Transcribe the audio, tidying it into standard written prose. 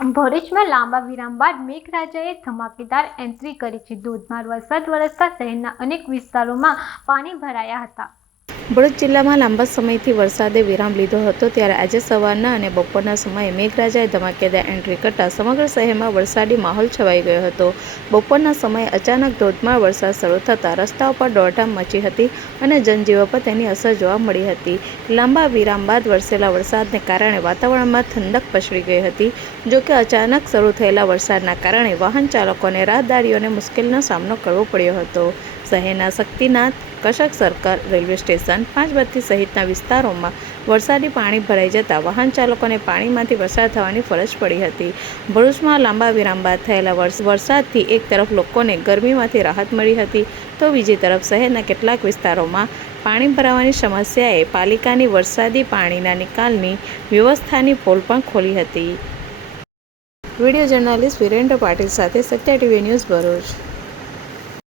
ભરૂચમાં લાંબા વિરામ બાદ મેઘરાજાએ ધમાકેદાર એન્ટ્રી કરી છે। ધોધમાર વરસાદ વરસતા શહેરના અનેક વિસ્તારોમાં પાણી ભરાયા હતા। ભરૂચ જિલ્લામાં લાંબા સમયથી વરસાદે વિરામ લીધો હતો, ત્યારે આજે સવારના અને બપોરના સમયે મેઘરાજાએ ધમાકેદાર એન્ટ્રી કરતાં સમગ્ર શહેરમાં વરસાદી માહોલ છવાઈ ગયો હતો। બપોરના સમયે અચાનક ધોધમાર વરસાદ શરૂ થતાં રસ્તાઓ પર દોડધામ મચી હતી અને જનજીવન પર તેની અસર જોવા મળી હતી। લાંબા વિરામ બાદ વરસેલા વરસાદને કારણે વાતાવરણમાં ઠંડક પ્રસરી ગઈ હતી। જોકે અચાનક શરૂ થયેલા વરસાદના કારણે વાહન ચાલકોને રાહદારીઓને મુશ્કેલીનો સામનો કરવો પડ્યો હતો। શહેરના શક્તિનાથ, કશક સર્કલ, રેલવે સ્ટેશન, 5 બત્તી સહિતના વિસ્તારોમાં વરસાદી પાણી ભરાઈ જતાં વાહન ચાલકોને પાણીમાંથી પસાર થવાની ફરજ પડી હતી। ભરૂચમાં લાંબા વિરામ બાદ થયેલા વરસાદથી એક તરફ લોકોને ગરમીમાંથી રાહત મળી હતી, તો બીજી તરફ શહેરના કેટલાક વિસ્તારોમાં પાણી ભરાવાની સમસ્યાએ પાલિકાની વરસાદી પાણીના નિકાલની વ્યવસ્થાની પોલ પણ ખોલી હતી। વિડીયો જર્નલિસ્ટ વિરેન્દ્ર પાટીલ સાથે સત્ય ટીવી ન્યૂઝ, ભરૂચ।